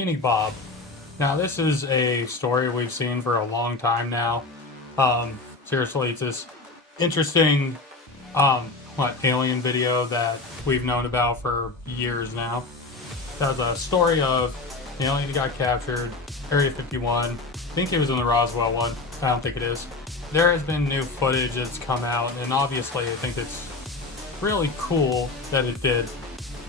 Skinny Bob. Now, this is a story we've seen for a long time now. Seriously, it's this interesting, alien video that we've known about for years now. That's a story of an alien that got captured, Area 51. I think it was in the Roswell one. I don't think it is. There has been new footage that's come out, and obviously, I think it's really cool that it did.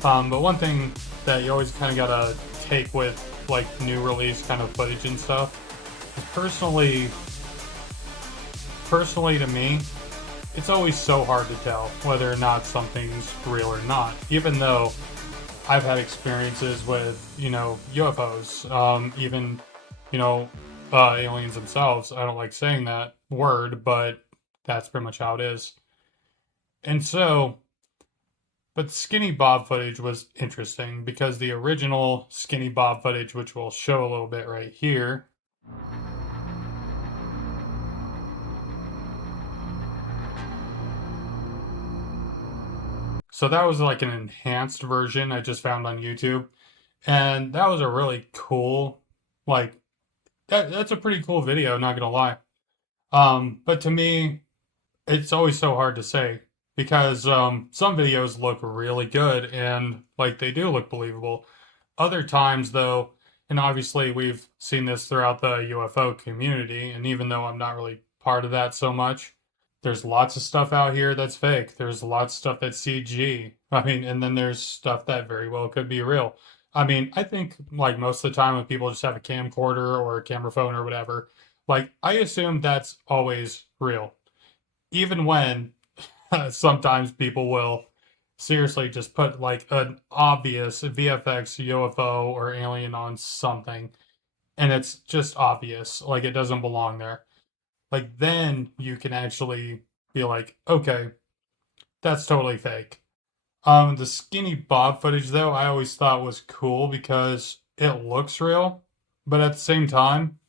But one thing that you always kind of gotta take with like new release kind of footage and stuff is personally to me, it's always so hard to tell whether or not something's real or not. Even though I've had experiences with UFOs, even aliens themselves. I don't like saying that word, but that's pretty much how it is. And so but Skinny Bob footage was interesting because the original Skinny Bob footage, which we'll show a little bit right here. So that was like an enhanced version I just found on YouTube. And that was a really cool, like, that's a pretty cool video, not gonna lie. But to me, it's always so hard to say because some videos look really good and like they do look believable. Other times, though, and obviously we've seen this throughout the UFO community, and even though I'm not really part of that so much, there's lots of stuff out here that's fake. There's lots of stuff that's CG. I mean, and then there's stuff that very well could be real. I mean, I think like most of the time when people just have a camcorder or a camera phone or whatever, like I assume that's always real even when sometimes people will seriously just put like an obvious VFX UFO or alien on something and it's just obvious, like it doesn't belong there. Like then you can actually be like, okay, that's totally fake. The Skinny Bob footage though, I always thought was cool because it looks real, but at the same time,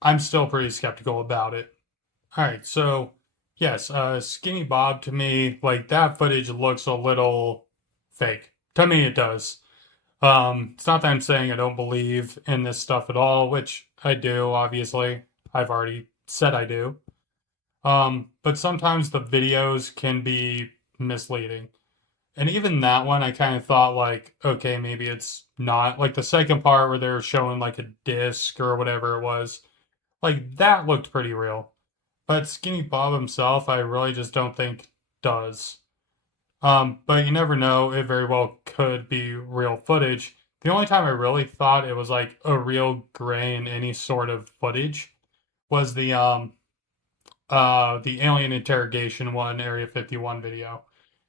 I'm still pretty skeptical about it. All right, so yes, Skinny Bob to me, like that footage looks a little fake. To me, it does. It's not that I'm saying I don't believe in this stuff at all, which I do, obviously. I've already said I do. But sometimes the videos can be misleading. And even that one, I kind of thought like, okay, maybe it's not. Like the second part where they're showing like a disc or whatever it was, like that looked pretty real. But Skinny Bob himself, I really just don't think does. But you never know. It very well could be real footage. The only time I really thought it was like a real gray in any sort of footage was the alien interrogation one, Area 51 video.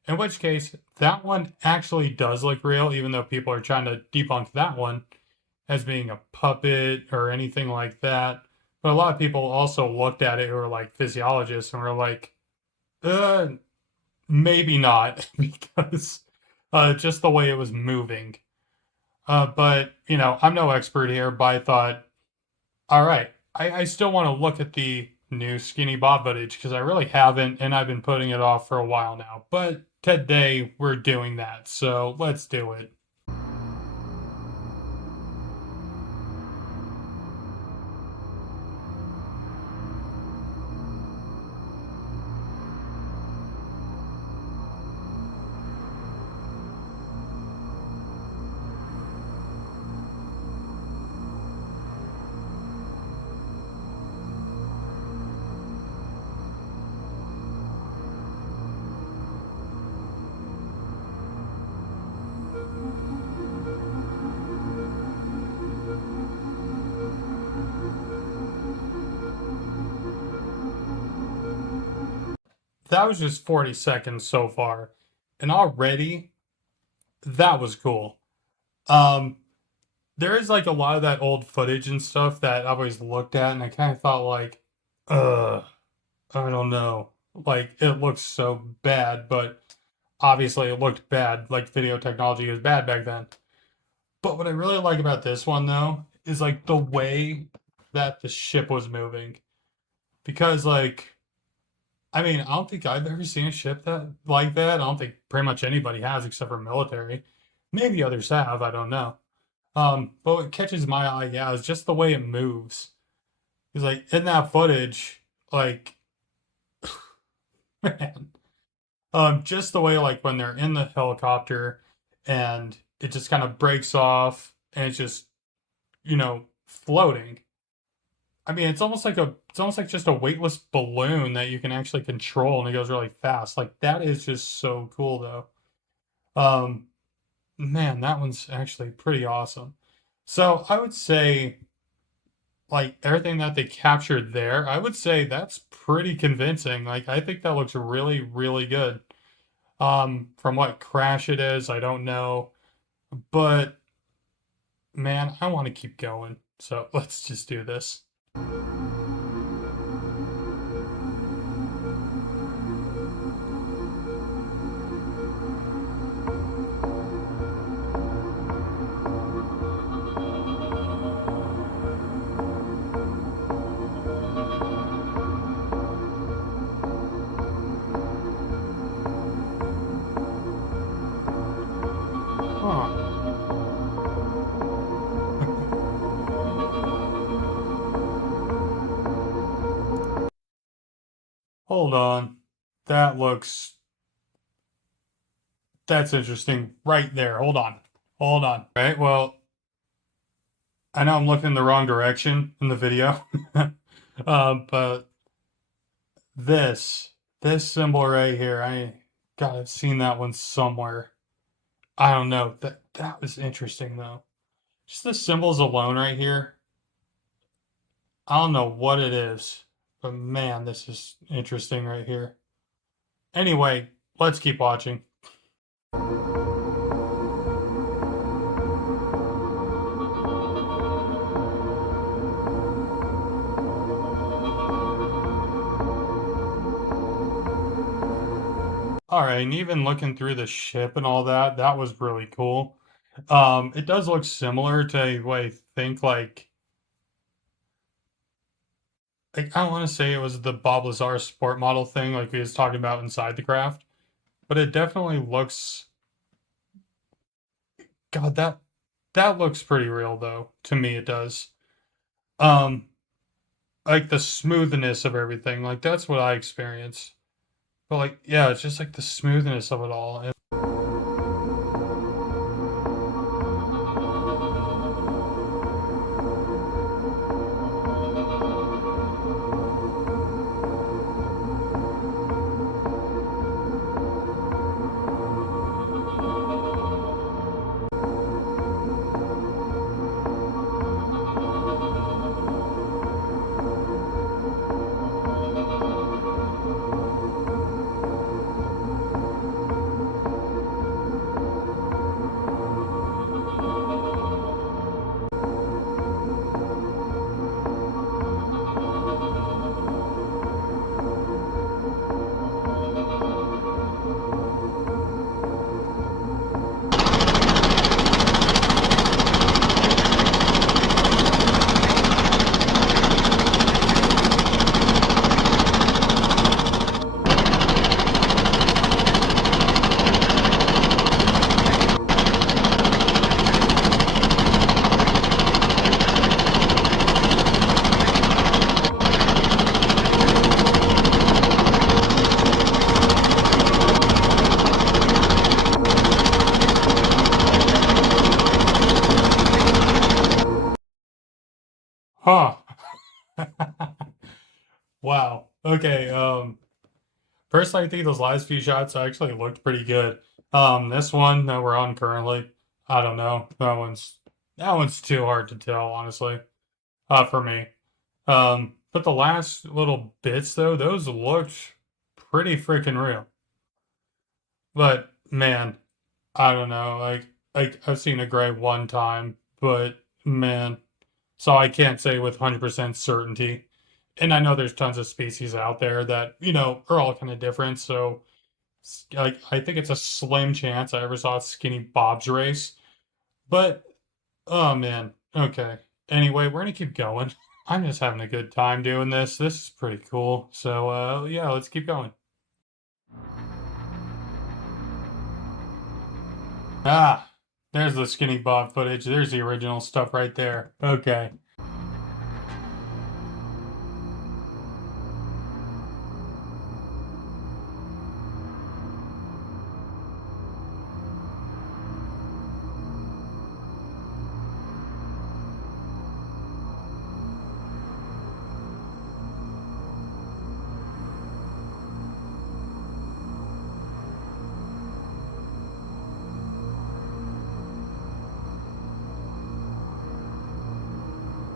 In which case, that one actually does look real, even though people are trying to debunk that one as being a puppet or anything like that. But a lot of people also looked at it who are like physiologists and were like, uh, maybe not, because just the way it was moving. But, I'm no expert here, but I thought, all right, I still want to look at the new Skinny Bob footage because I really haven't, and I've been putting it off for a while now. But today we're doing that, so let's do it. That was just 40 seconds so far, and already that was cool. Um, there is like a lot of that old footage and stuff that I've always looked at, and I kind of thought like, uh, I don't know, like it looks so bad, but obviously it looked bad. Like video technology was bad back then. But what I really like about this one though is like the way that the ship was moving, because like I mean I don't think I've ever seen a ship that like that. I don't think pretty much anybody has except for military. Maybe others have. I don't know. But what catches my eye, yeah, is just the way it moves. Because like in that footage, like man, just the way like when they're in the helicopter and it just kind of breaks off and it's just, floating. I mean, it's almost like just a weightless balloon that you can actually control and it goes really fast. Like that is just so cool though. Um, Man, that one's actually pretty awesome. So I would say like everything that they captured there, I would say that's pretty convincing. Like I think that looks really, really good. From what crash it is, I don't know. But man, I want to keep going. So let's just do this. Huh. Hold on. That looks that's interesting right there. Hold on. Hold on. Right. Well, I know I'm looking in the wrong direction in the video. But this this symbol right here, I've seen that one somewhere. I don't know. That was interesting though. Just the symbols alone right here. I don't know what it is, but man, this is interesting right here. Anyway, let's keep watching. All right, and even looking through the ship and all that, that was really cool. It does look similar to what I think like I don't want to say it was the Bob Lazar sport model thing like we was talking about inside the craft, but it definitely looks God, that looks pretty real though. To me it does. Um like the smoothness of everything, like that's what I experience. But like yeah, it's just like the smoothness of it all. And huh. Wow. Okay. Personally, I think those last few shots actually looked pretty good. This one that we're on currently, I don't know. That one's too hard to tell, honestly. For me. But the last little bits though, those looked pretty freaking real. But man, I don't know. Like I've seen a gray one time, but man, so I can't say with 100% certainty. And I know there's tons of species out there that, are all kind of different. So like I think it's a slim chance I ever saw a skinny Bob's race. But oh man, okay. Anyway, we're gonna keep going. I'm just having a good time doing this. This is pretty cool. So yeah, let's keep going. Ah, There's the Skinny Bob footage. There's the original stuff right there. Okay.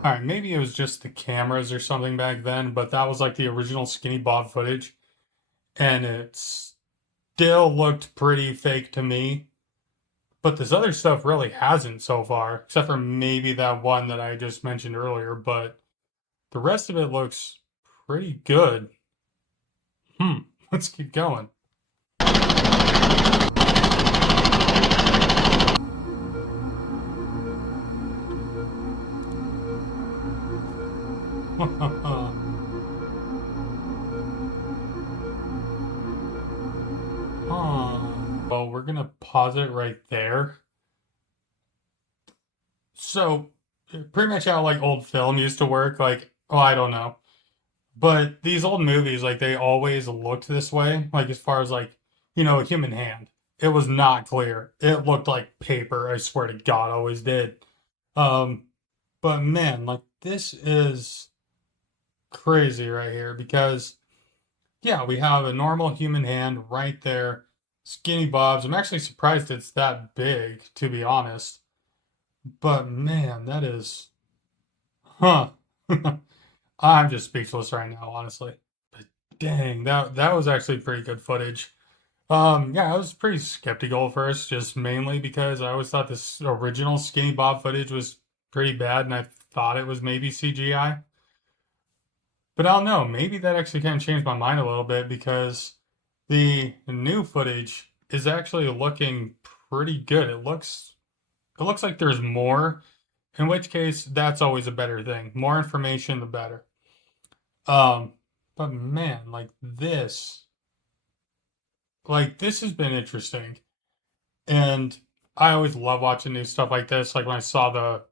All right, maybe it was just the cameras or something back then, but that was like the original Skinny Bob footage, and it still looked pretty fake to me. But this other stuff really hasn't so far, except for maybe that one that I just mentioned earlier, but the rest of it looks pretty good. Let's keep going. Well, we're gonna pause it right there. So, pretty much how like old film used to work, like, oh, I don't know. But these old movies, like, they always looked this way, like, as far as like, a human hand. It was not clear. It looked like paper, I swear to God, always did. Um, but man, like, this is crazy right here because yeah, we have a normal human hand right there. Skinny Bob's. I'm actually surprised it's that big, to be honest. But man, that is, huh? I'm just speechless right now, honestly. But dang, that was actually pretty good footage. Yeah, I was pretty skeptical at first, just mainly because I always thought this original Skinny Bob footage was pretty bad, and I thought it was maybe CGI. But I don't know, maybe that actually kind of changed my mind a little bit because the new footage is actually looking pretty good. It looks like there's more, in which case that's always a better thing. More information, the better. Um, but man, like this has been interesting. And I always love watching new stuff like this. Like when I saw the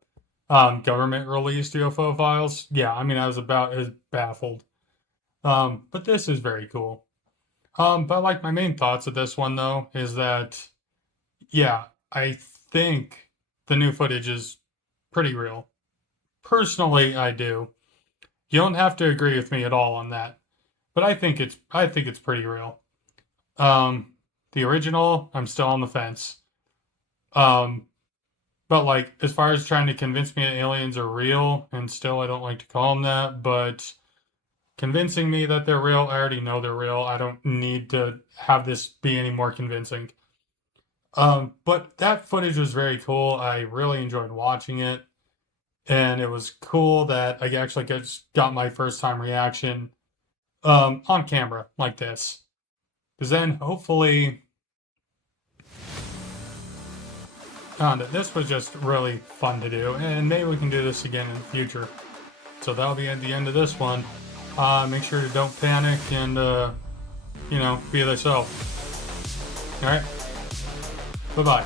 government released UFO files, yeah, I mean I was about as baffled. But this is very cool. But like my main thoughts of this one though is that yeah, I think the new footage is pretty real. Personally, I do. You don't have to agree with me at all on that, but I think it's pretty real. Um, the original, I'm still on the fence. Um, but like as far as trying to convince me that aliens are real, and still I don't like to call them that, but convincing me that they're real, I already know they're real. I don't need to have this be any more convincing. But that footage was very cool. I really enjoyed watching it, and it was cool that I actually got my first time reaction on camera like this. Because then hopefully, this was just really fun to do, and maybe we can do this again in the future. So that'll be at the end of this one. Make sure to don't panic and be yourself. All right. Bye bye.